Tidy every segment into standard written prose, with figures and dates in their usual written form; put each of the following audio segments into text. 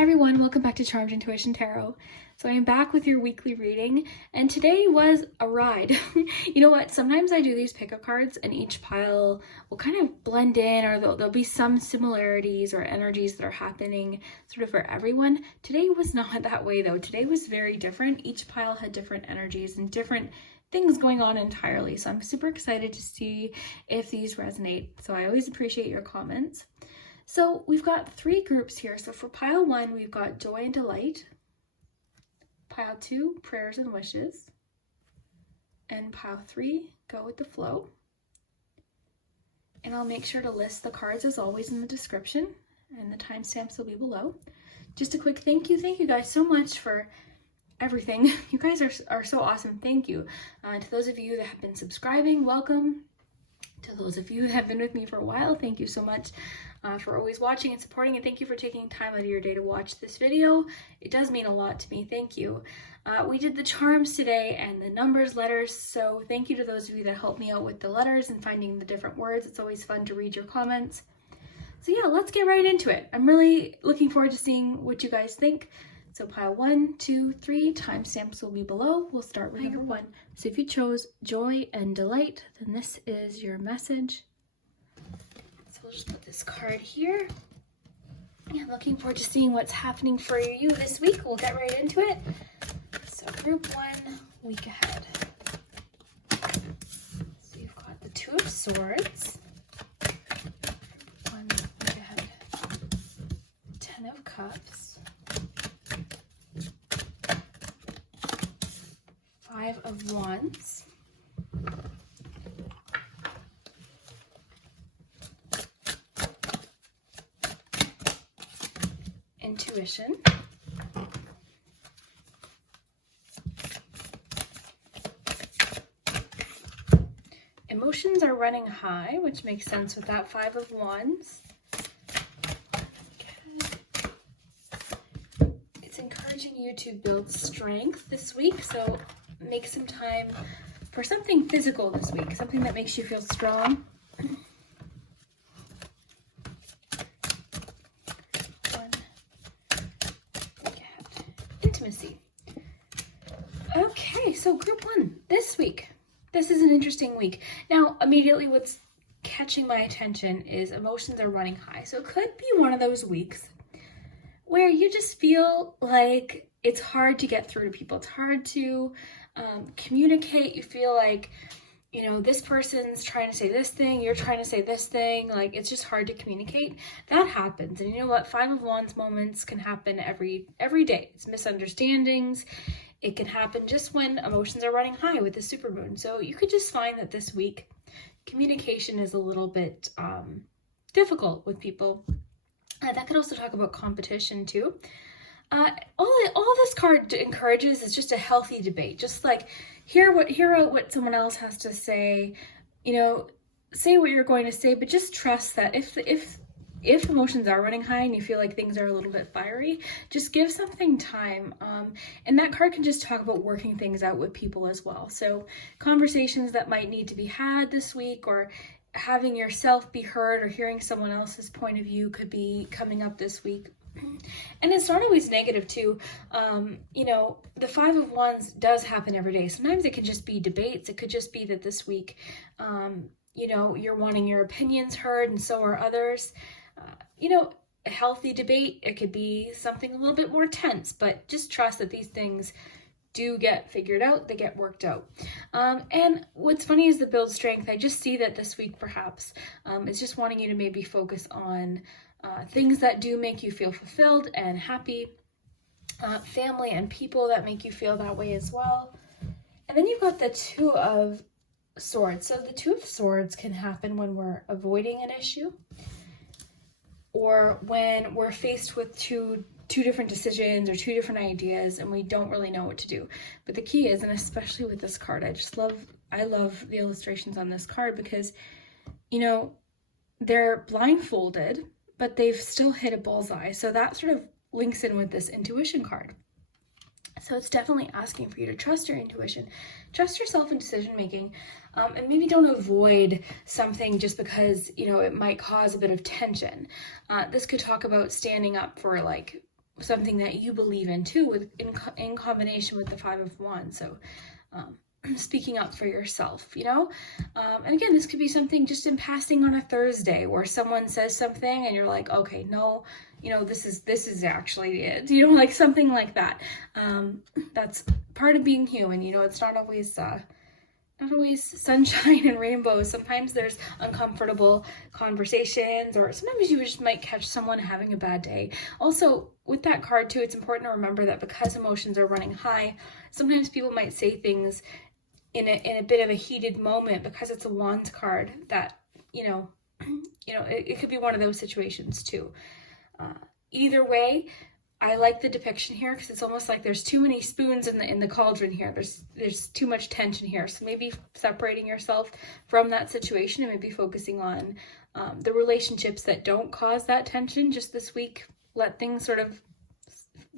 Hi everyone, welcome back to Charmed Intuition Tarot. So I am back with your weekly reading, and today was a ride. You know what, sometimes I do these pickup cards and each pile will kind of blend in, or there'll be some similarities or energies that are happening sort of for everyone. Today was not that way though. Today was very different. Each pile had different energies and different things going on entirely. So I'm super excited to see if these resonate. So I always appreciate your comments. So we've got three groups here. So for pile 1, we've got joy and delight. Pile 2, prayers and wishes. And pile 3, go with the flow. And I'll make sure to list the cards as always in the description, and the timestamps will be below. Just a quick thank you guys so much for everything. You guys are so awesome. Thank you. To those of you that have been subscribing, welcome. To those of you that have been with me for a while, thank you so much for always watching and supporting, and thank you for taking time out of your day to watch this video. It does mean a lot to me. Thank you. We did the charms today and the numbers, letters, so thank you to those of you that helped me out with the letters and finding the different words. It's always fun to read your comments. So yeah, let's get right into it. I'm really looking forward to seeing what you guys think. So pile 1, 2, 3, timestamps will be below. We'll start with number 1. So if you chose joy and delight, then this is your message. So we'll just put this card here. Yeah, looking forward to seeing what's happening for you this week. We'll get right into it. So group 1, week ahead. So you've got the 2 of Swords. Group 1, week ahead. 10 of Cups. 5 of Wands, Intuition, Emotions are running high, which makes sense with that 5 of Wands. It's encouraging you to build strength this week, so make some time for something physical this week, something that makes you feel strong. 1, intimacy. Okay, so group 1, this week. This is an interesting week. Now, immediately what's catching my attention is emotions are running high. So it could be one of those weeks where you just feel like it's hard to get through to people. It's hard to communicate. You feel like, you know, this person's trying to say this thing, you're trying to say this thing, like it's just hard to communicate. That happens. And you know what? 5 of Wands moments can happen every day. It's misunderstandings. It can happen just when emotions are running high with the supermoon. So you could just find that this week communication is a little bit difficult with people. That could also talk about competition too. All this card encourages is just a healthy debate. Just like hear out what someone else has to say, you know, say what you're going to say, but just trust that if emotions are running high and you feel like things are a little bit fiery, just give something time. And that card can just talk about working things out with people as well. So conversations that might need to be had this week, or having yourself be heard, or hearing someone else's point of view could be coming up this week. And it's not always negative too. You know, the 5 of Wands does happen every day. Sometimes it can just be debates. It could just be that this week, you know, you're wanting your opinions heard and so are others. You know, a healthy debate, it could be something a little bit more tense, but just trust that these things do get figured out, they get worked out. And what's funny is the build strength. I just see that this week perhaps it's just wanting you to maybe focus on things that do make you feel fulfilled and happy, family and people that make you feel that way as well. And then you've got the 2 of Swords. So the 2 of Swords can happen when we're avoiding an issue, or when we're faced with two different decisions or 2 different ideas and we don't really know what to do. But the key is, and especially with this card, I love the illustrations on this card because, you know, they're blindfolded, but they've still hit a bullseye. So that sort of links in with this intuition card. So it's definitely asking for you to trust your intuition, trust yourself in decision making, and maybe don't avoid something just because, you know, it might cause a bit of tension. This could talk about standing up for like something that you believe in too, in combination with the Five of Wands. So speaking up for yourself, you know? And again, this could be something just in passing on a Thursday where someone says something and you're like, okay, no, you know, this is actually it, you know, like something like that. That's part of being human, you know. It's not always sunshine and rainbows. Sometimes there's uncomfortable conversations, or sometimes you just might catch someone having a bad day. Also, with that card too, it's important to remember that because emotions are running high, sometimes people might say things in a bit of a heated moment because it's a Wands card that, you know, it could be one of those situations too. Either way, I like the depiction here because it's almost like there's too many spoons in the cauldron here. There's too much tension here. So maybe separating yourself from that situation and maybe focusing on the relationships that don't cause that tension just this week. Let things sort of,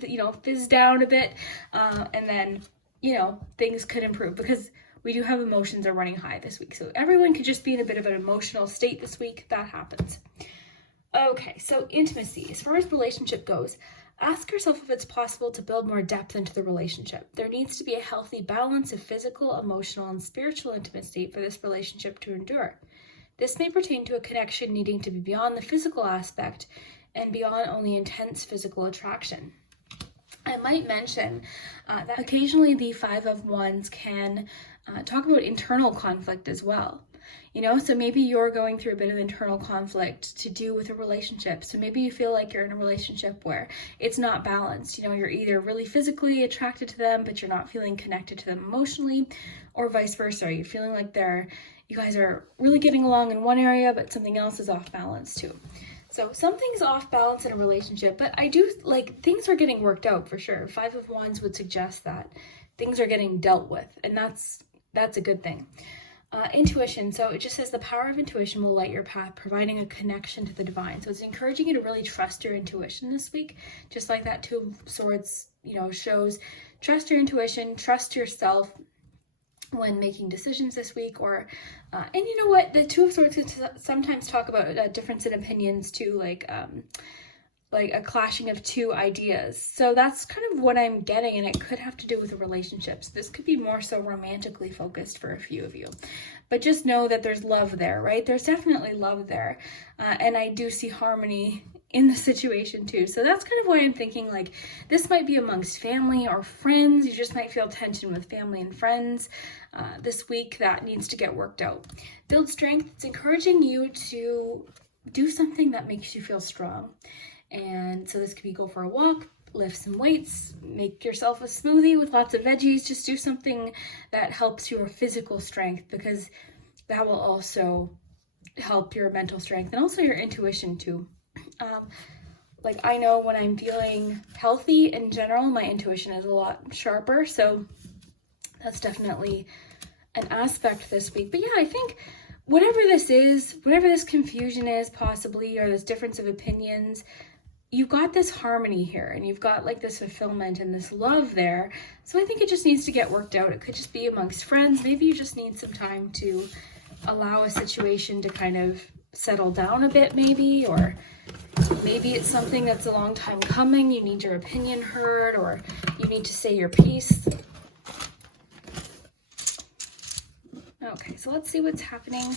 you know, fizz down a bit, and then, you know, things could improve because we do have emotions are running high this week. So everyone could just be in a bit of an emotional state this week. That happens. Okay, so intimacy. As far as relationship goes, ask yourself if it's possible to build more depth into the relationship. There needs to be a healthy balance of physical, emotional, and spiritual intimacy for this relationship to endure. This may pertain to a connection needing to be beyond the physical aspect and beyond only intense physical attraction. I might mention that occasionally the Five of Wands can talk about internal conflict as well. You know, so maybe you're going through a bit of internal conflict to do with a relationship. So maybe you feel like you're in a relationship where it's not balanced. You know, you're either really physically attracted to them, but you're not feeling connected to them emotionally, or vice versa. You're feeling like you guys are really getting along in one area, but something else is off balance too. So something's off balance in a relationship, but I do like things are getting worked out for sure. Five of Wands would suggest that things are getting dealt with, and that's a good thing. Intuition. So it just says the power of intuition will light your path, providing a connection to the divine. So it's encouraging you to really trust your intuition this week, just like that Two of Swords, you know, shows. Trust your intuition, trust yourself when making decisions this week, or and you know what, the Two of Swords can sometimes talk about a difference in opinions too, like a clashing of two ideas. So that's kind of what I'm getting, and it could have to do with the relationships. This could be more so romantically focused for a few of you, but just know that there's love there, right? There's definitely love there, and I do see harmony in the situation too. So that's kind of why I'm thinking like this might be amongst family or friends. You just might feel tension with family and friends this week that needs to get worked out. Build strength. It's encouraging you to do something that makes you feel strong. And so this could be go for a walk, lift some weights, make yourself a smoothie with lots of veggies. Just do something that helps your physical strength, because that will also help your mental strength and also your intuition too. Like I know when I'm feeling healthy in general, my intuition is a lot sharper. So that's definitely an aspect this week. But yeah, I think whatever this is, whatever this confusion is possibly, or this difference of opinions, you've got this harmony here, and you've got like this fulfillment and this love there. So I think it just needs to get worked out. It could just be amongst friends. Maybe you just need some time to allow a situation to kind of settle down a bit maybe, or maybe it's something that's a long time coming. You need your opinion heard, or you need to say your piece. Okay, so let's see what's happening.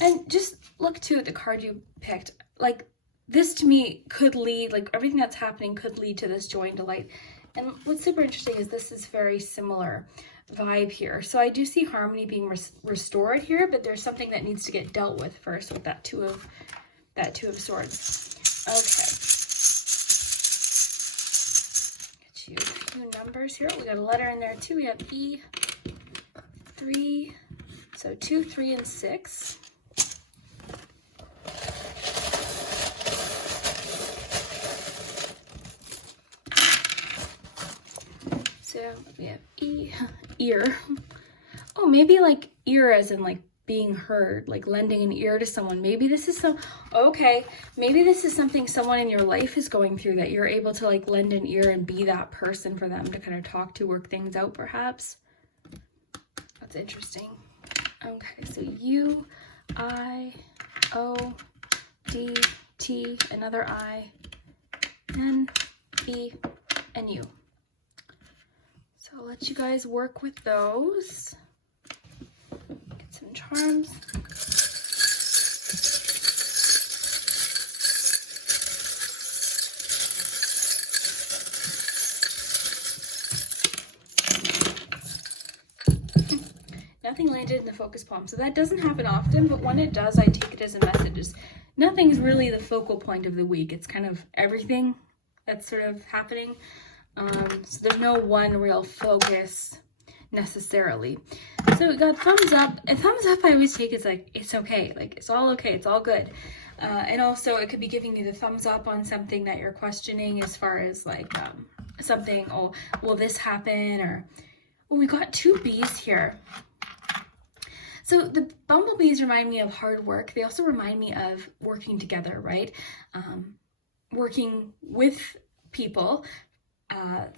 And just look too at the card you picked. Like this to me could lead, like everything that's happening could lead to this joy and delight. And what's super interesting is this is very similar vibe here. So I do see harmony being restored here, but there's something that needs to get dealt with first with that two of Swords. Okay. Get you a few numbers here. We got a letter in there too. We have E, 3, so 2, 3, and 6. So we have E, ear. Oh, maybe like ear as in like being heard, like lending an ear to someone. Maybe this is maybe this is something someone in your life is going through, that you're able to like lend an ear and be that person for them to kind of talk to, work things out perhaps. That's interesting. Okay, so U, I, O, D, T, another I, N, E, and U. So I'll let you guys work with those. Get some charms. Nothing landed in the focus palm. So that doesn't happen often, but when it does, I take it as a message. Nothing's really the focal point of the week. It's kind of everything that's sort of happening. So there's no one real focus necessarily. So we got thumbs up. And thumbs up I always take as like, it's okay. Like, it's all okay. It's all good. And also it could be giving you the thumbs up on something that you're questioning as far as like something, oh, will this happen? Or, oh, we got 2 bees here. So the bumblebees remind me of hard work. They also remind me of working together, right? Working with people.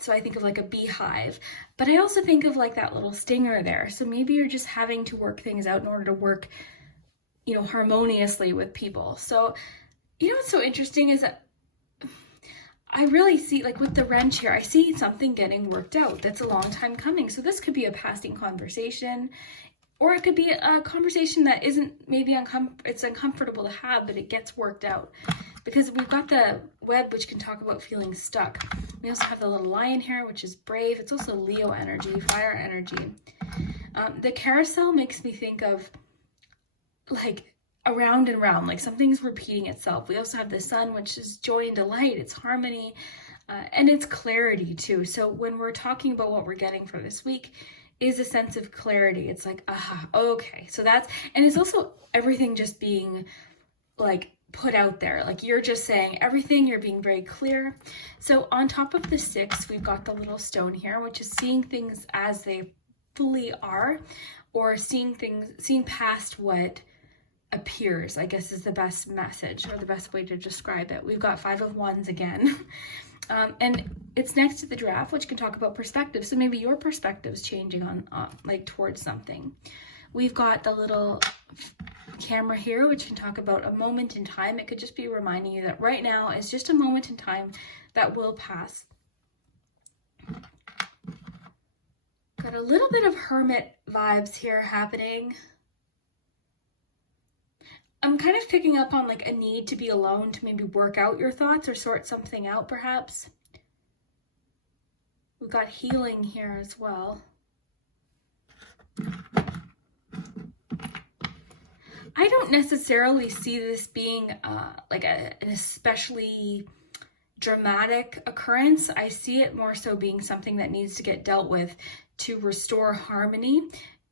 So I think of like a beehive, but I also think of like that little stinger there. So maybe you're just having to work things out in order to work, you know, harmoniously with people. So, you know, what's so interesting is that I really see, like with the wrench here, I see something getting worked out that's a long time coming. So this could be a passing conversation. Or it could be a conversation that isn't maybe it's uncomfortable to have, but it gets worked out. Because we've got the web, which can talk about feeling stuck. We also have the little lion here, which is brave. It's also Leo energy, fire energy. The carousel makes me think of like around and round, like something's repeating itself. We also have the sun, which is joy and delight. It's harmony, and it's clarity too. So when we're talking about what we're getting for this week, is a sense of clarity. It's like, aha, okay. So that's, and it's also everything just being like put out there. Like you're just saying everything, you're being very clear. So on top of the 6, we've got the little stone here, which is seeing things as they fully are, or seeing past what appears, I guess is the best message or the best way to describe it. We've got 5 of Wands again. And it's next to the giraffe, which can talk about perspective. So maybe your perspective is changing on like towards something. We've got the little camera here, which can talk about a moment in time. It could just be reminding you that right now is just a moment in time that will pass. Got a little bit of hermit vibes here happening. I'm kind of picking up on like a need to be alone to maybe work out your thoughts or sort something out perhaps. We've got healing here as well. I don't necessarily see this being like an especially dramatic occurrence. I see it more so being something that needs to get dealt with to restore harmony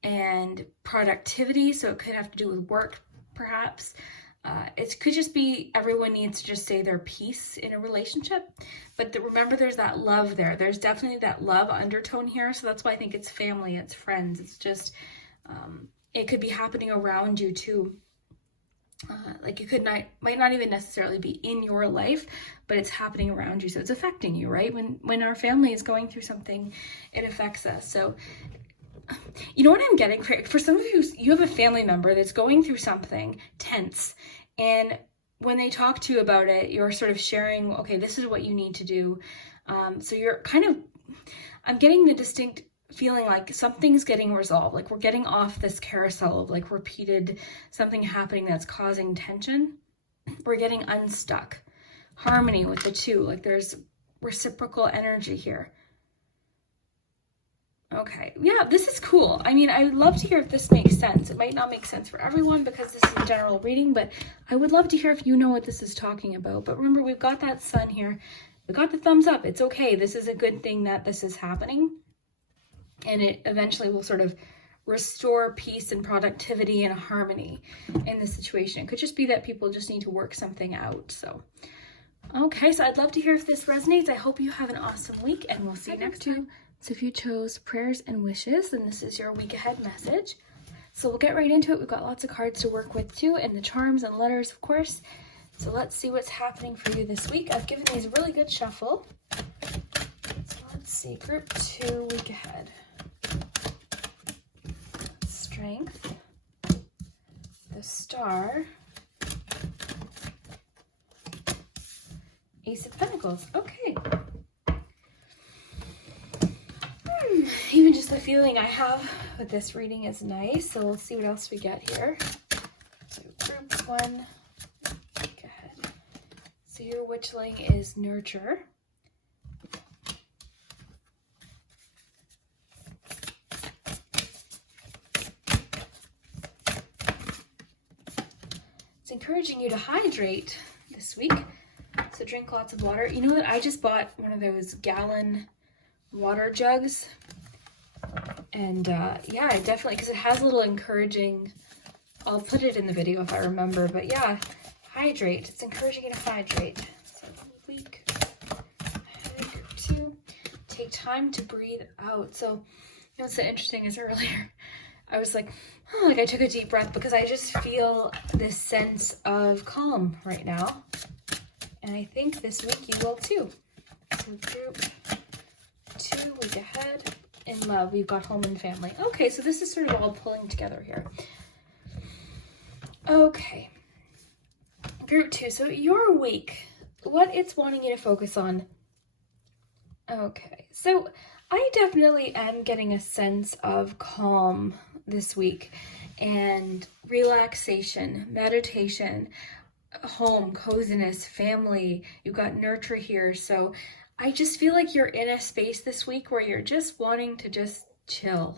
and productivity. So it could have to do with work, perhaps. It could just be everyone needs to just say their piece in a relationship. But remember, there's that love there. There's definitely that love undertone here. So that's why I think it's family, it's friends. It's just, it could be happening around you too. Like it might not even necessarily be in your life, but it's happening around you. So it's affecting you, right? When our family is going through something, it affects us. So you know what I'm getting? For some of you have a family member that's going through something tense, and when they talk to you about it, you're sort of sharing, okay, this is what you need to do. So you're kind of, I'm getting the distinct feeling like something's getting resolved, like we're getting off this carousel of like repeated something happening that's causing tension. We're getting unstuck. Harmony with the 2, like there's reciprocal energy here. Okay, yeah, this is cool. I mean, I would love to hear if this makes sense. It might not make sense for everyone because this is a general reading, but I would love to hear if you know what this is talking about. But remember, we've got that sun here. We got the thumbs up. It's okay. This is a good thing that this is happening. And it eventually will sort of restore peace and productivity and harmony in the situation. It could just be that people just need to work something out. So, okay, so I'd love to hear if this resonates. I hope you have an awesome week, and we'll see you next time. So if you chose prayers and wishes, then this is your week ahead message. So we'll get right into it. We've got lots of cards to work with too, and the charms and letters, of course. So let's see what's happening for you this week. I've given these a really good shuffle. So let's see, group 2, week ahead. Strength, the Star, Ace of Pentacles. Okay. Even just the feeling I have with this reading is nice. So we'll see what else we get here. So group 1. Go ahead. So your witchling is nurture. It's encouraging you to hydrate this week. So drink lots of water. You know what? I just bought one of those gallon water jugs. And yeah, I definitely, because it has a little encouraging, I'll put it in the video if I remember, but yeah, hydrate. It's encouraging you to hydrate. So week, group 2, take time to breathe out. So, you know what's so interesting is earlier, I was like, oh, like I took a deep breath because I just feel this sense of calm right now. And I think this week you will too. So group 2, week ahead. In love, we've got home and family. Okay, so this is sort of all pulling together here. Okay. Group 2, so your week, what it's wanting you to focus on. Okay, so I definitely am getting a sense of calm this week and relaxation, meditation, home, coziness, family. You've got nurture here, so I just feel like you're in a space this week where you're just wanting to just chill,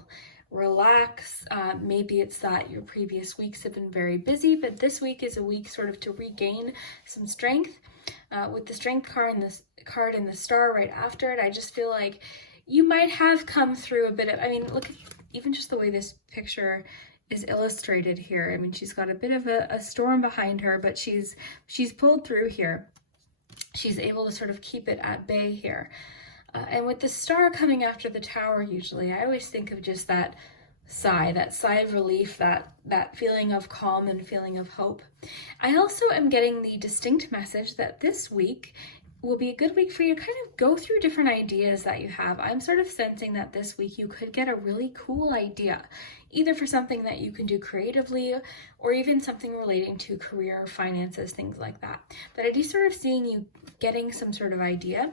relax. Maybe it's that your previous weeks have been very busy, but this week is a week sort of to regain some strength. With the strength card and the star right after it, I just feel like you might have come through a bit of, I mean, look at even just the way this picture is illustrated here. I mean, she's got a bit of a storm behind her, but she's pulled through here. She's able to sort of keep it at bay here. And with the star coming after the tower, usually, I always think of just that sigh of relief, that feeling of calm and feeling of hope. I also am getting the distinct message that this week will be a good week for you to kind of go through different ideas that you have. I'm sort of sensing that this week you could get a really cool idea, either for something that you can do creatively or even something relating to career, finances, things like that. But I do sort of seeing you getting some sort of idea.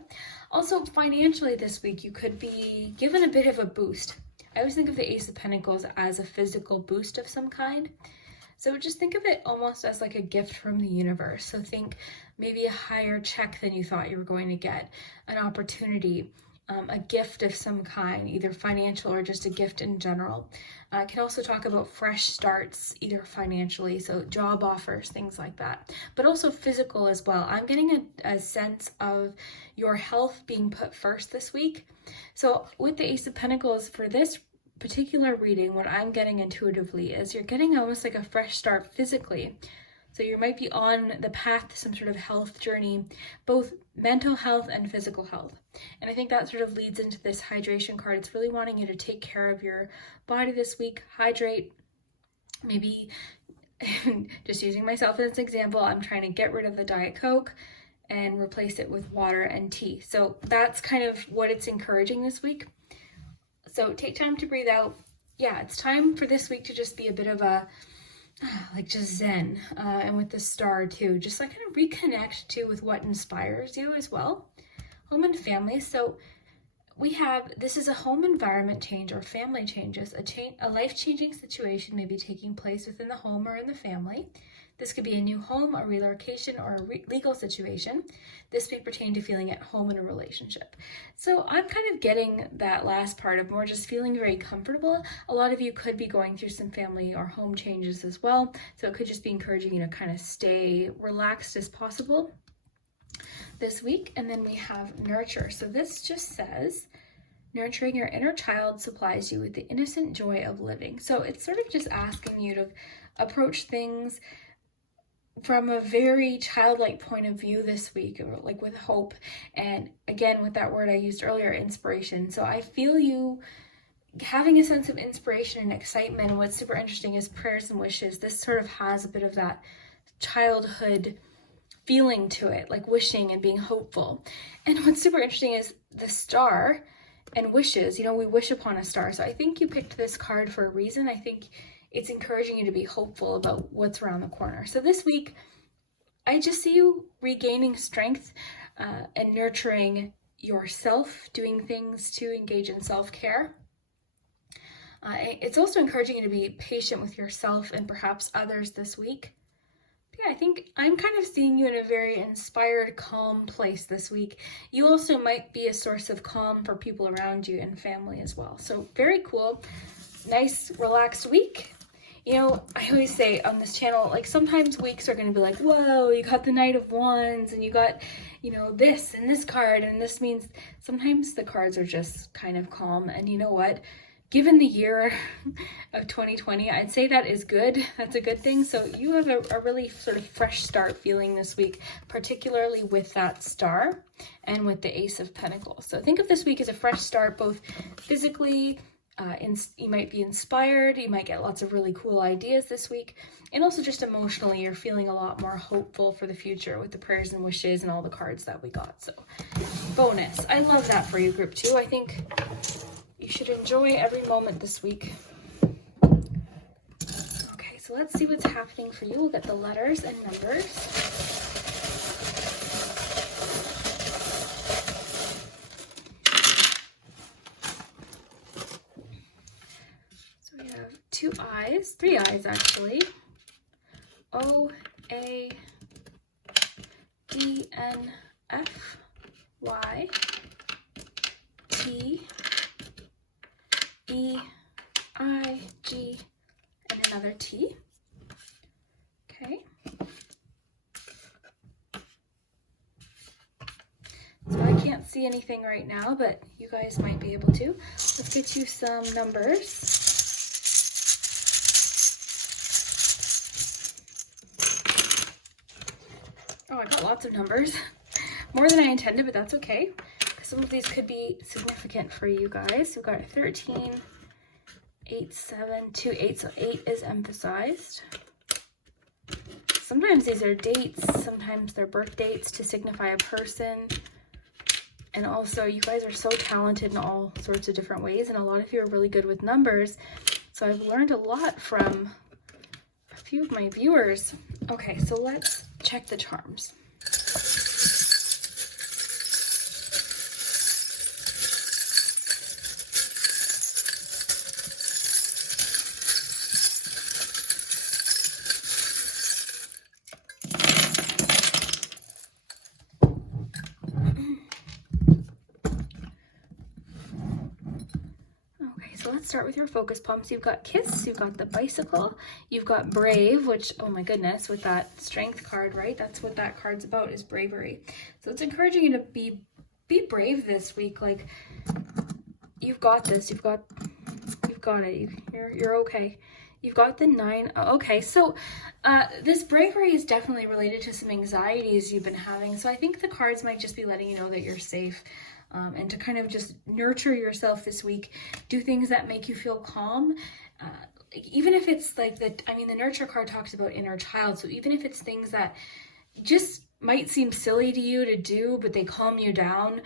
Also, financially this week, you could be given a bit of a boost. I always think of the Ace of Pentacles as a physical boost of some kind. So just think of it almost as like a gift from the universe. So think maybe a higher check than you thought you were going to get, an opportunity, a gift of some kind, either financial or just a gift in general. I can also talk about fresh starts, either financially, so job offers, things like that, but also physical as well. I'm getting a sense of your health being put first this week. So with the Ace of Pentacles for this particular reading, what I'm getting intuitively is you're getting almost like a fresh start physically. So you might be on the path to some sort of health journey, both mental health and physical health. And I think that sort of leads into this hydration card. It's really wanting you to take care of your body this week, hydrate. Maybe, just using myself as an example, I'm trying to get rid of the Diet Coke and replace it with water and tea. So that's kind of what it's encouraging this week. So take time to breathe out. Yeah, it's time for this week to just be a bit of a, like just zen. And with the star too, just like kind of reconnect too with what inspires you as well. Home and family. So we have, this is a home environment change or family changes. A life-changing situation may be taking place within the home or in the family. This could be a new home, a relocation, or a legal situation. This may pertain to feeling at home in a relationship. So I'm kind of getting that last part of more just feeling very comfortable. A lot of you could be going through some family or home changes as well. So it could just be encouraging you to kind of stay relaxed as possible this week. And then we have nurture. So this just says, nurturing your inner child supplies you with the innocent joy of living. So it's sort of just asking you to approach things from a very childlike point of view this week, like with hope. And again, with that word I used earlier, inspiration. So I feel you having a sense of inspiration and excitement. And what's super interesting is prayers and wishes. This sort of has a bit of that childhood feeling to it, like wishing and being hopeful. And what's super interesting is the star and wishes. You know, we wish upon a star. So I think you picked this card for a reason. I think it's encouraging you to be hopeful about what's around the corner. So this week, I just see you regaining strength. and nurturing yourself, doing things to engage in self-care. It's also encouraging you to be patient with yourself and perhaps others this week. Yeah, I think I'm kind of seeing you in a very inspired, calm place this week. You also might be a source of calm for people around you and family as well. So very cool. Nice, relaxed week. You know, I always say on this channel, like sometimes weeks are going to be like, whoa, you got the Knight of Wands and you got, you know, this and this card. And this means sometimes the cards are just kind of calm. And you know what? Given the year of 2020, I'd say that is good. That's a good thing. So you have a really sort of fresh start feeling this week, particularly with that star and with the Ace of Pentacles. So think of this week as a fresh start, both physically, you might be inspired, you might get lots of really cool ideas this week, and also just emotionally, you're feeling a lot more hopeful for the future with the prayers and wishes and all the cards that we got. So bonus. I love that for you, group 2. I think you should enjoy every moment this week. Okay, so let's see what's happening for you. We'll get the letters and numbers. So we have 2 I's, 3 I's actually. O, A, E, N, F, Y, T, E, I, G, and another T. Okay. So I can't see anything right now, but you guys might be able to. Let's get you some numbers. Oh, I got lots of numbers. More than I intended, but that's okay. Some of these could be significant for you guys. We've got 13, 8, 7, 2, 8, so 8 is emphasized. Sometimes these are dates, sometimes they're birth dates to signify a person. And also, you guys are so talented in all sorts of different ways, and a lot of you are really good with numbers. So I've learned a lot from a few of my viewers. Okay, so let's check the charms. Let's start with your focus palms. You've got Kiss, you've got the Bicycle, you've got Brave, which, oh my goodness, with that Strength card, right? That's what that card's about, is bravery. So it's encouraging you to be brave this week. Like, you've got this, you've got it, you're okay. You've got the 9. Oh, okay, so this bravery is definitely related to some anxieties you've been having. So I think the cards might just be letting you know that you're safe. And to kind of just nurture yourself this week, do things that make you feel calm. Even if it's like the nurture card talks about inner child. So even if it's things that just might seem silly to you to do, but they calm you down,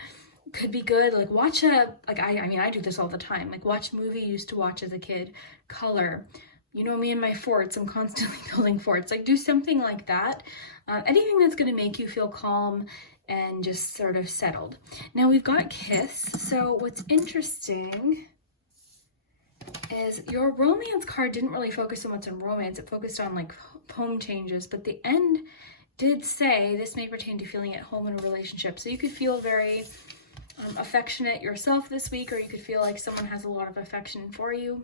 could be good. Like watch I do this all the time. Like watch a movie you used to watch as a kid, color. You know me and my forts, I'm constantly building forts. Like do something like that. Anything that's going to make you feel calm and just sort of settled. Now we've got Kiss. So what's interesting is your romance card didn't really focus so much on romance. It focused on like home changes, but the end did say this may pertain to feeling at home in a relationship. So you could feel very affectionate yourself this week, or you could feel like someone has a lot of affection for you.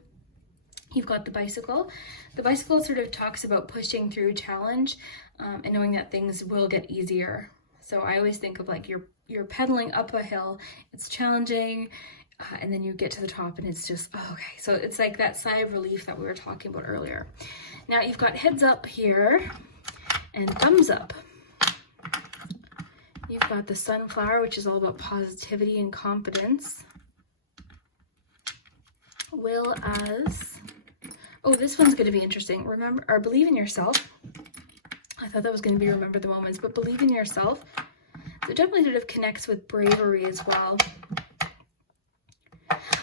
You've got the Bicycle. The Bicycle sort of talks about pushing through challenge and knowing that things will get easier. So I always think of like you're pedaling up a hill, it's challenging, and then you get to the top and it's just, oh, okay. So it's like that sigh of relief that we were talking about earlier. Now you've got Heads Up here and Thumbs Up. You've got the Sunflower, which is all about positivity and confidence. Will as, oh, this one's going to be interesting. Remember, or Believe in Yourself. I thought that was going to be Remember the Moments, but Believe in Yourself. So it definitely sort of connects with bravery as well.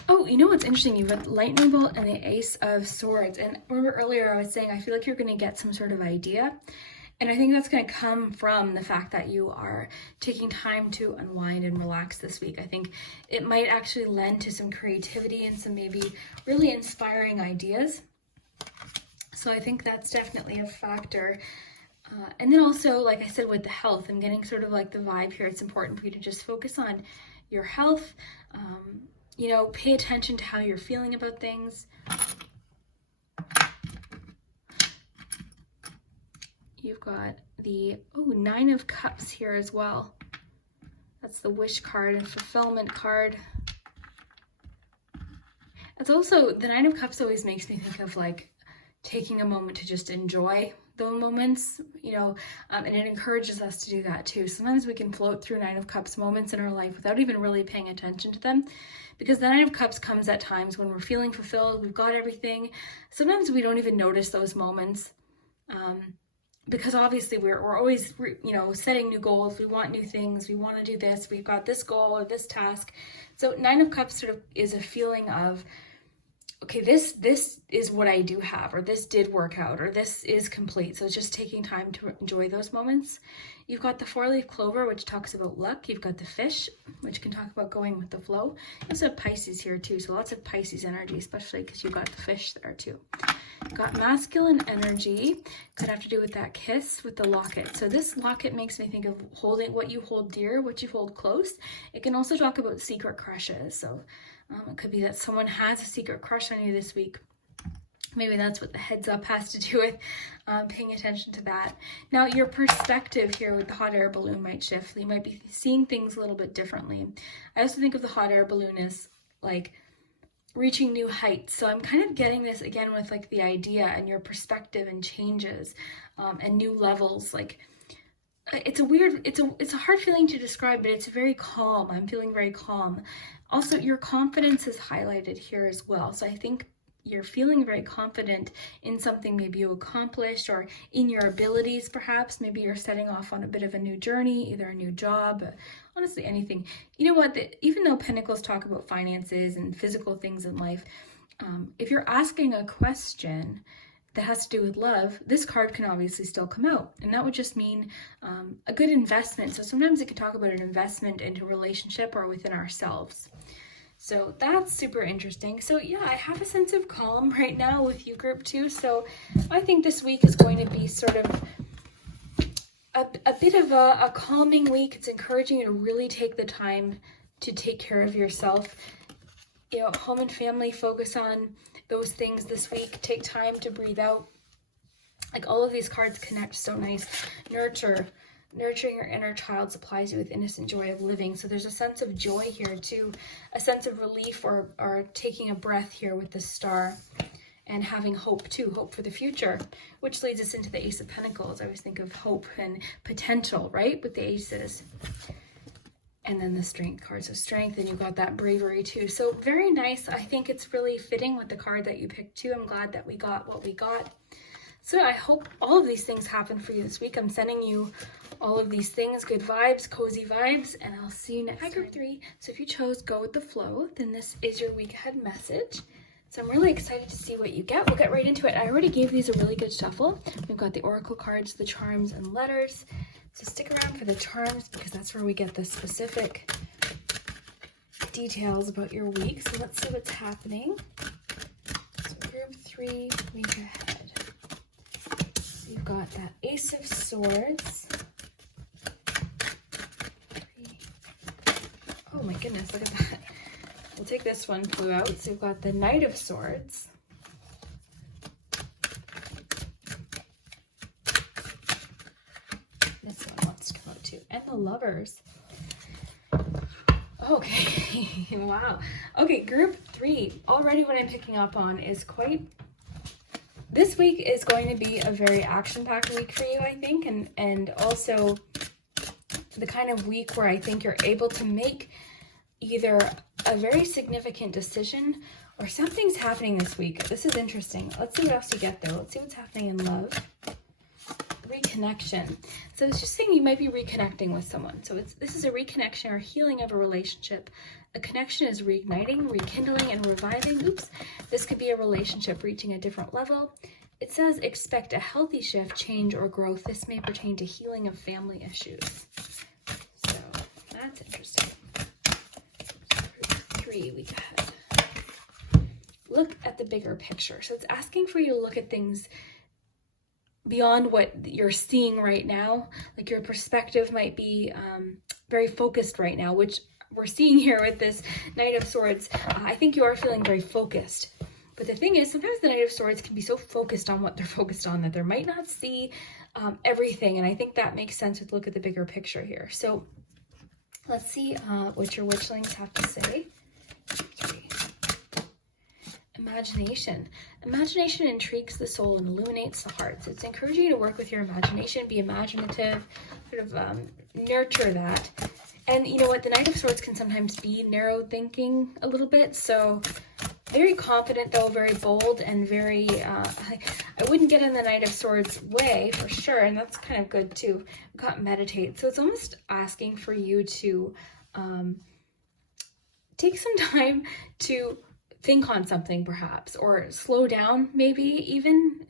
Oh, you know what's interesting? You've got Lightning Bolt and the Ace of Swords. And remember earlier I was saying I feel like you're going to get some sort of idea. And I think that's going to come from the fact that you are taking time to unwind and relax this week. I think it might actually lend to some creativity and some maybe really inspiring ideas. So I think that's definitely a factor. And then also, like I said, with the health, I'm getting sort of like the vibe here. It's important for you to just focus on your health, you know, pay attention to how you're feeling about things. You've got the, Nine of Cups here as well. That's the wish card and fulfillment card. It's also, the Nine of Cups always makes me think of like taking a moment to just enjoy the moments, you know, and it encourages us to do that too. Sometimes we can float through Nine of Cups moments in our life without even really paying attention to them, because the Nine of Cups comes at times when we're feeling fulfilled, we've got everything. Sometimes we don't even notice those moments. Because obviously we're always, you know, setting new goals. We want new things. We want to do this. We've got this goal or this task. So Nine of Cups sort of is a feeling of, okay, this is what I do have, or this did work out, or this is complete. So it's just taking time to enjoy those moments. You've got the 4-leaf clover, which talks about luck. You've got the fish, which can talk about going with the flow. You also have Pisces here too. So lots of Pisces energy, especially because you've got the fish there too. Got masculine energy, could have to do with that kiss with the locket. So this locket makes me think of holding what you hold dear, what you hold close. It can also talk about secret crushes. So it could be that someone has a secret crush on you this week. Maybe that's what the heads up has to do with, paying attention to that. Now, your perspective here with the hot air balloon might shift. You might be seeing things a little bit differently. I also think of the hot air balloon as like reaching new heights. So I'm kind of getting this again with like the idea and your perspective and changes, and new levels. Like it's a hard feeling to describe, but it's very calm. I'm feeling very calm. Also, your confidence is highlighted here as well. So I think you're feeling very confident in something maybe you accomplished, or in your abilities perhaps. Maybe you're setting off on a bit of a new journey, either a new job, honestly anything. You know what, even though Pentacles talk about finances and physical things in life, if you're asking a question that has to do with love, this card can obviously still come out, and that would just mean a good investment. So sometimes it can talk about an investment into a relationship or within ourselves. So that's super interesting. So yeah, I have a sense of calm right now with you, group 2. So I think this week is going to be sort of a bit of a calming week. It's encouraging you to really take the time to take care of yourself. You know, home and family, focus on those things this week. Take time to breathe out. Like all of these cards connect so nice. Nurturing your inner child supplies you with innocent joy of living. So there's a sense of joy here too, a sense of relief, or taking a breath here with the star, and having hope too, hope for the future, which leads us into the Ace of Pentacles. I always think of hope and potential, right, with the aces. And then the strength card, so strength, and you've got that bravery too. So very nice. I think it's really fitting with the card that you picked too. I'm glad that we got what we got. So I hope all of these things happen for you this week. I'm sending you all of these things, good vibes, cozy vibes, and I'll see you next time. Hi, group 3. So if you chose go with the flow, then this is your week ahead message. So I'm really excited to see what you get. We'll get right into it. I already gave these a really good shuffle. We've got the oracle cards, the charms, and letters. So stick around for the charms, because that's where we get the specific details about your week. So let's see what's happening. So group 3, week ahead. You've got that Ace of Swords. Oh my goodness, look at that. We'll take this one, flew out. So you've got the Knight of Swords. This one wants to come out too. And the Lovers. Okay, wow. Okay, group 3. Already what I'm picking up on is this week is going to be a very action-packed week for you, I think, and also the kind of week where I think you're able to make either a very significant decision or something's happening this week. This is interesting. Let's see what else you get, though. Let's see what's happening in love. Reconnection. So it's just saying you might be reconnecting with someone. So this is a reconnection or healing of a relationship. A connection is reigniting, rekindling, and reviving. Oops. This could be a relationship reaching a different level. it says expect a healthy shift, change, or growth. This may pertain to healing of family issues. So that's interesting. Group 3, we got look at the bigger picture. So it's asking for you to look at things beyond what you're seeing right now. Like your perspective might be very focused right now, which we're seeing here with this Knight of Swords. I think you are feeling very focused. But the thing is, sometimes the Knight of Swords can be so focused on what they're focused on that they might not see everything. And I think that makes sense with look at the bigger picture here. So let's see what your witchlings have to say. 3. Imagination. Imagination intrigues the soul and illuminates the heart. So it's encouraging you to work with your imagination, be imaginative, sort of nurture that. And you know what? The Knight of Swords can sometimes be narrow thinking a little bit. So very confident though, very bold, and very, I wouldn't get in the Knight of Swords way for sure. And that's kind of good too. We've got meditate. So it's almost asking for you to take some time to think on something perhaps, or slow down maybe even.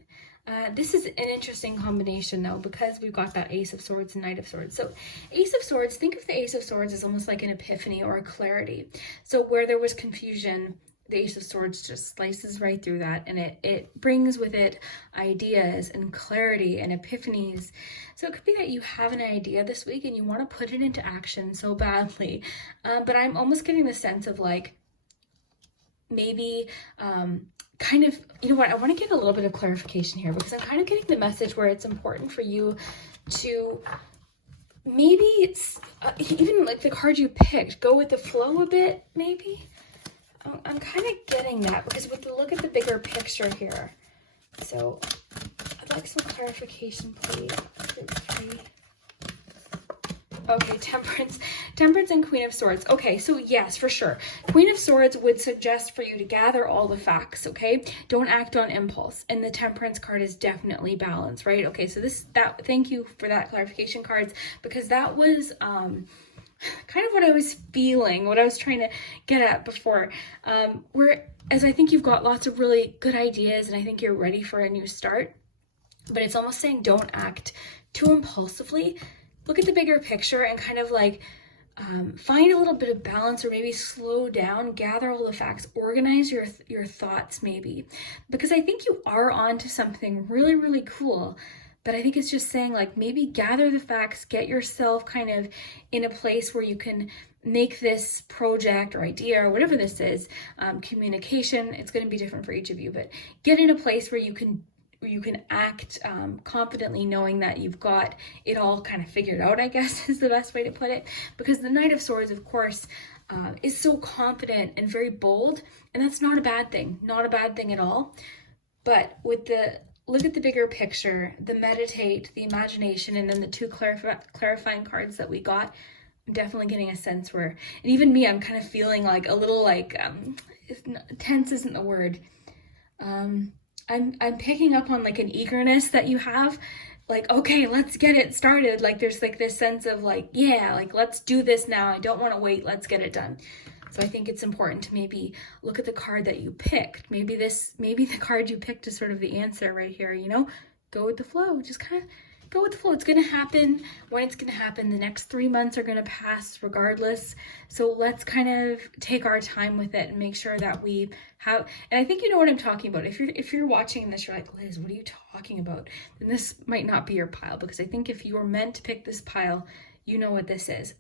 This is an interesting combination though, because we've got that Ace of Swords and Knight of Swords. So Ace of Swords, think of the Ace of Swords as almost like an epiphany or a clarity. So where there was confusion, the Ace of Swords just slices right through that, and it brings with it ideas and clarity and epiphanies. So it could be that you have an idea this week and you want to put it into action so badly. But I'm almost getting the sense of like, maybe kind of, you know what, I want to get a little bit of clarification here, because I'm kind of getting the message where it's important for you to maybe it's even like the card you picked, go with the flow a bit maybe. I'm kind of getting that, because with the look at the bigger picture here. So I'd like some clarification, please. Group 3. Okay, Temperance and Queen of Swords. Okay, so yes, for sure. Queen of Swords would suggest for you to gather all the facts, okay? Don't act on impulse. And the Temperance card is definitely balance, right? Okay, so thank you for that clarification, cards, because that was kind of what I was feeling, what I was trying to get at before. Whereas I think you've got lots of really good ideas, and I think you're ready for a new start, but it's almost saying don't act too impulsively. Look at the bigger picture and kind of like find a little bit of balance, or maybe slow down, gather all the facts, organize your thoughts maybe, because I think you are onto something really, really cool. But I think it's just saying like maybe gather the facts, get yourself kind of in a place where you can make this project or idea or whatever this is, communication, it's going to be different for each of you, but get in a place where you can act confidently, knowing that you've got it all kind of figured out, I guess is the best way to put it. Because the Knight of Swords, of course, is so confident and very bold, and that's not a bad thing, not a bad thing at all. But with the look at the bigger picture, the meditate, the imagination, and then the 2 clarifying cards that we got, I'm definitely getting a sense where, and even me, I'm kind of feeling like a little like, tense isn't the word. I'm picking up on like an eagerness that you have, like, okay, let's get it started. Like there's like this sense of like, yeah, like let's do this now. I don't want to wait. Let's get it done. So I think it's important to maybe look at the card that you picked. Maybe the card you picked is sort of the answer right here, you know, go with the flow, just kind of go with the flow. It's going to happen when it's going to happen. The next 3 months are going to pass regardless. So let's kind of take our time with it and make sure that we have, and I think you know what I'm talking about. If you're watching this, you're like, Liz, what are you talking about? Then this might not be your pile, because I think if you were meant to pick this pile, you know what this is.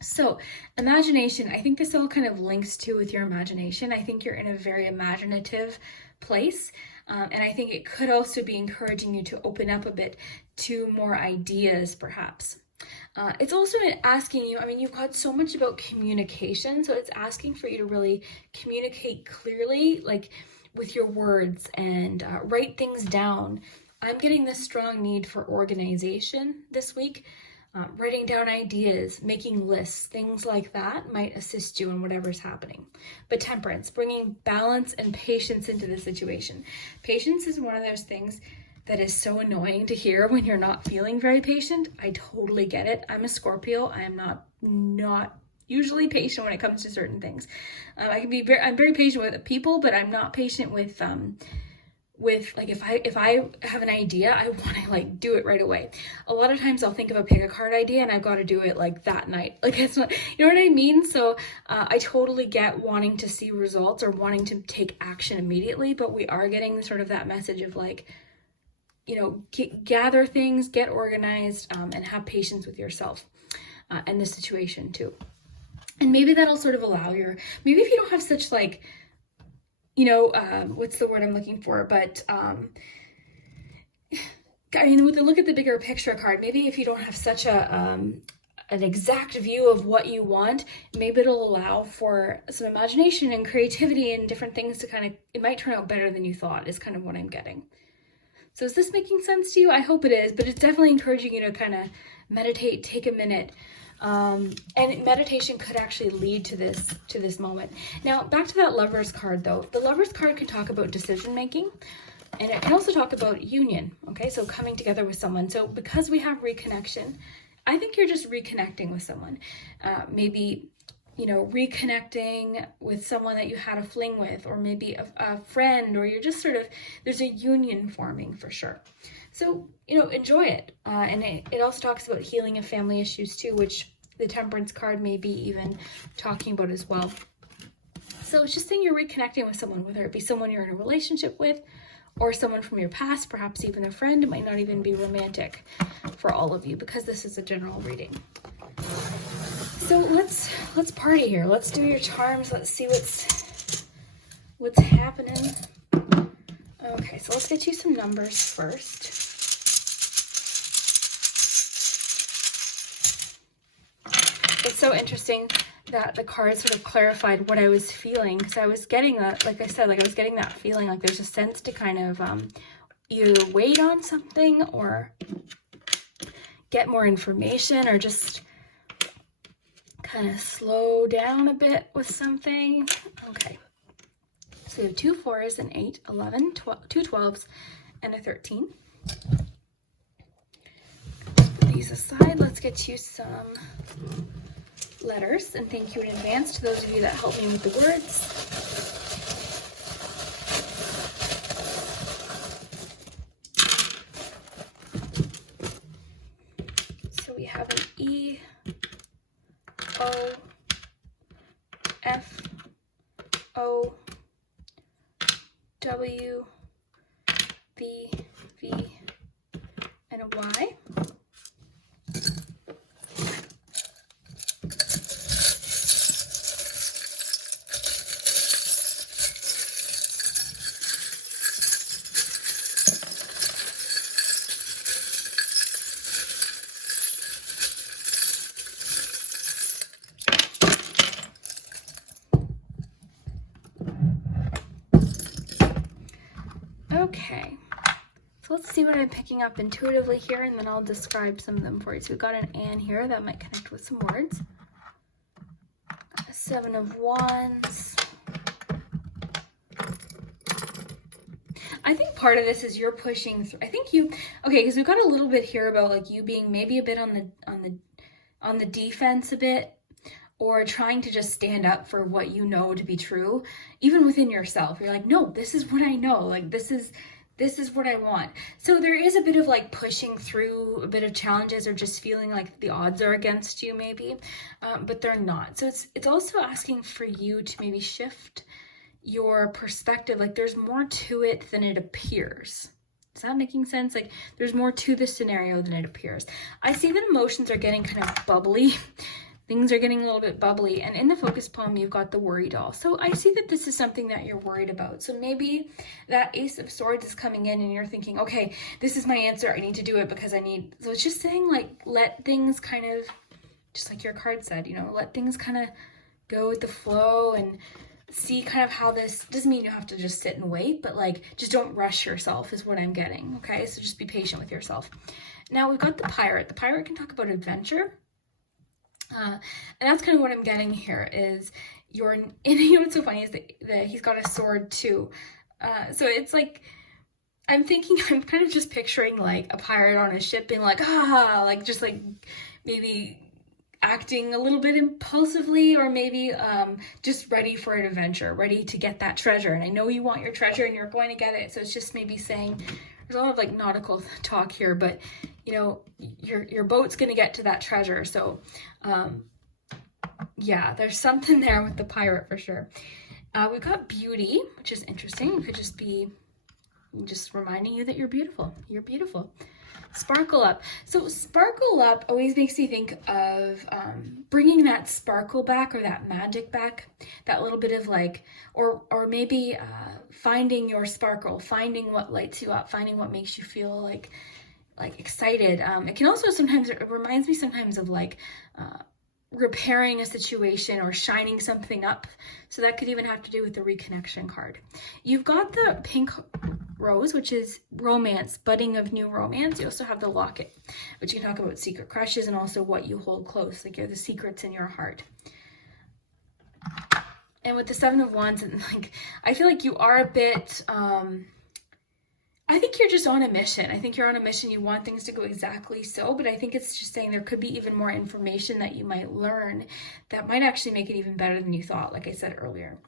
So imagination, I think this all kind of links to with your imagination. I think you're in a very imaginative place. And I think it could also be encouraging you to open up a bit to more ideas, perhaps. It's also asking you, I mean, you've got so much about communication, so it's asking for you to really communicate clearly, like with your words, and write things down. I'm getting this strong need for organization this week. Writing down ideas, making lists, things like that might assist you in whatever's happening. But Temperance, bringing balance and patience into the situation. Patience is one of those things that is so annoying to hear when you're not feeling very patient. I totally get it. I'm a Scorpio. I am not usually patient when it comes to certain things. I'm very patient with people, but I'm not patient with with like, if I have an idea, I want to like do it right away. A lot of times I'll think of a pick a card idea and I've got to do it like that night. Like, it's not, you know what I mean? So I totally get wanting to see results or wanting to take action immediately, but we are getting sort of that message of like, you know, gather things, get organized, and have patience with yourself and the situation too. And maybe that'll sort of allow maybe if you don't have such like, you know, what's the word I'm looking for? But I mean, with the look at the bigger picture card, maybe if you don't have such an exact view of what you want, maybe it'll allow for some imagination and creativity and different things to kind of, it might turn out better than you thought, is kind of what I'm getting. So is this making sense to you? I hope it is, but it's definitely encouraging you to kind of meditate, take a minute. And meditation could actually lead to this moment. Now, back to that Lovers card though. The Lovers card can talk about decision making, and it can also talk about union, okay? So coming together with someone. So because we have reconnection, I think you're just reconnecting with someone. Maybe, you know, reconnecting with someone that you had a fling with, or maybe a friend, or you're just sort of, there's a union forming for sure. So, you know, enjoy it. And it also talks about healing of family issues too, which the Temperance card may be even talking about as well. So it's just saying you're reconnecting with someone, whether it be someone you're in a relationship with or someone from your past, perhaps even a friend. It might not even be romantic for all of you because this is a general reading. So let's party here. Let's do your charms. Let's see what's happening. Okay, so let's get you some numbers first. It's so interesting that the cards sort of clarified what I was feeling, because I was getting that, like I said, like I was getting that feeling like there's a sense to kind of either wait on something or get more information, or just kind of slow down a bit with something. Okay. So we have 2 4s, an 8, 11, 12, 2 12s, and a 13. Put these aside. Let's get you some letters, and thank you in advance to those of you that helped me with the words. So we have an E, O, F, O, W, B, V, and a Y. Okay, so let's see what I'm picking up intuitively here, and then I'll describe some of them for you. So we've got an and here that might connect with some words. A 7 of Wands. I think part of this is you're pushing through. I think you, okay, because we've got a little bit here about like you being maybe a bit on the defense a bit, or trying to just stand up for what you know to be true, even within yourself. You're like, no, this is what I know. Like, this is what I want. So there is a bit of like pushing through a bit of challenges, or just feeling like the odds are against you maybe, but they're not. So it's also asking for you to maybe shift your perspective. Like, there's more to it than it appears. Is that making sense? Like, there's more to the scenario than it appears. I see that emotions are getting kind of bubbly. Things are getting a little bit bubbly, and in the focus poem, you've got the worry doll. So I see that this is something that you're worried about. So maybe that Ace of Swords is coming in and you're thinking, okay, this is my answer. I need to do it because I need, so it's just saying like, let things kind of, just like your card said, you know, let things kind of go with the flow and see kind of how this, doesn't mean you have to just sit and wait, but like, just don't rush yourself is what I'm getting. Okay. So just be patient with yourself. Now we've got the Pirate. The Pirate can talk about adventure. And that's kind of what I'm getting here is and you know what's so funny is that he's got a sword too. So it's like, I'm kind of just picturing like a pirate on a ship being like, like just like maybe acting a little bit impulsively, or maybe just ready for an adventure, ready to get that treasure. And I know you want your treasure and you're going to get it. So it's just maybe saying, there's a lot of like nautical talk here, but you know, your boat's going to get to that treasure. So yeah, there's something there with the pirate for sure. We've got beauty, which is interesting. It could just be just reminding you that you're beautiful. You're beautiful. Sparkle up. So sparkle up always makes me think of bringing that sparkle back, or that magic back, that little bit of like, or maybe finding your sparkle, finding what lights you up, finding what makes you feel like excited. It can also sometimes, it reminds me sometimes of like repairing a situation or shining something up. So that could even have to do with the reconnection card. You've got the pink rose, which is romance, budding of new romance. You also have the locket, which you can talk about secret crushes and also what you hold close, like you're the secrets in your heart. And with the Seven of Wands, and like, I feel like you are a bit, I think you're just on a mission. I think you're on a mission. You want things to go exactly so, but I think it's just saying there could be even more information that you might learn that might actually make it even better than you thought, like I said earlier.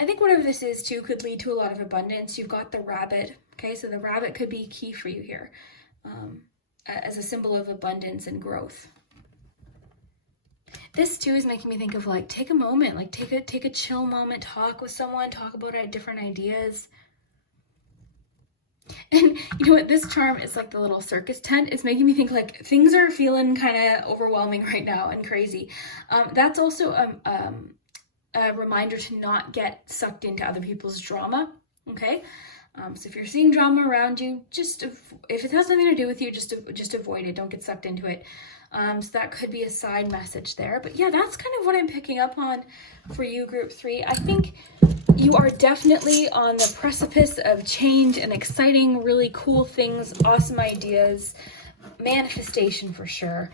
I think whatever this is too could lead to a lot of abundance. You've got the rabbit, okay? So the rabbit could be key for you here as a symbol of abundance and growth. This too is making me think of like, take a moment, like take a chill moment, talk with someone, talk about different ideas. And you know what, this charm is like the little circus tent. It's making me think like things are feeling kind of overwhelming right now and crazy. That's also a reminder to not get sucked into other people's drama, okay? So if you're seeing drama around you, just if it has nothing to do with you, just avoid it. Don't get sucked into it. So that could be a side message there. But yeah, that's kind of what I'm picking up on for you, Group 3. I think you are definitely on the precipice of change and exciting, really cool things, awesome ideas, manifestation for sure,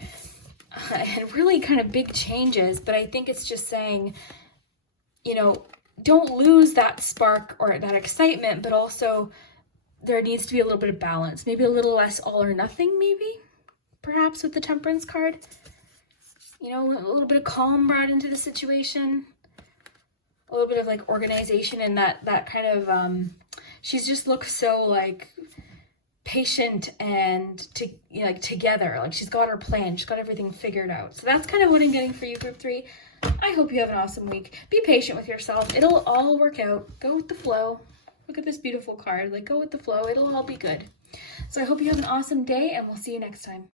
and really kind of big changes. But I think it's just saying, you know, don't lose that spark or that excitement, but also there needs to be a little bit of balance, maybe a little less all or nothing, maybe, perhaps with the Temperance card. You know, a little bit of calm brought into the situation, a little bit of like organization, and that kind of, she's just looks so like patient and like together, like she's got her plan, she's got everything figured out. So that's kind of what I'm getting for you, Group 3. I hope you have an awesome week. Be patient with yourself. It'll all work out. Go with the flow. Look at this beautiful card. Like, go with the flow. It'll all be good. So I hope you have an awesome day, and we'll see you next time.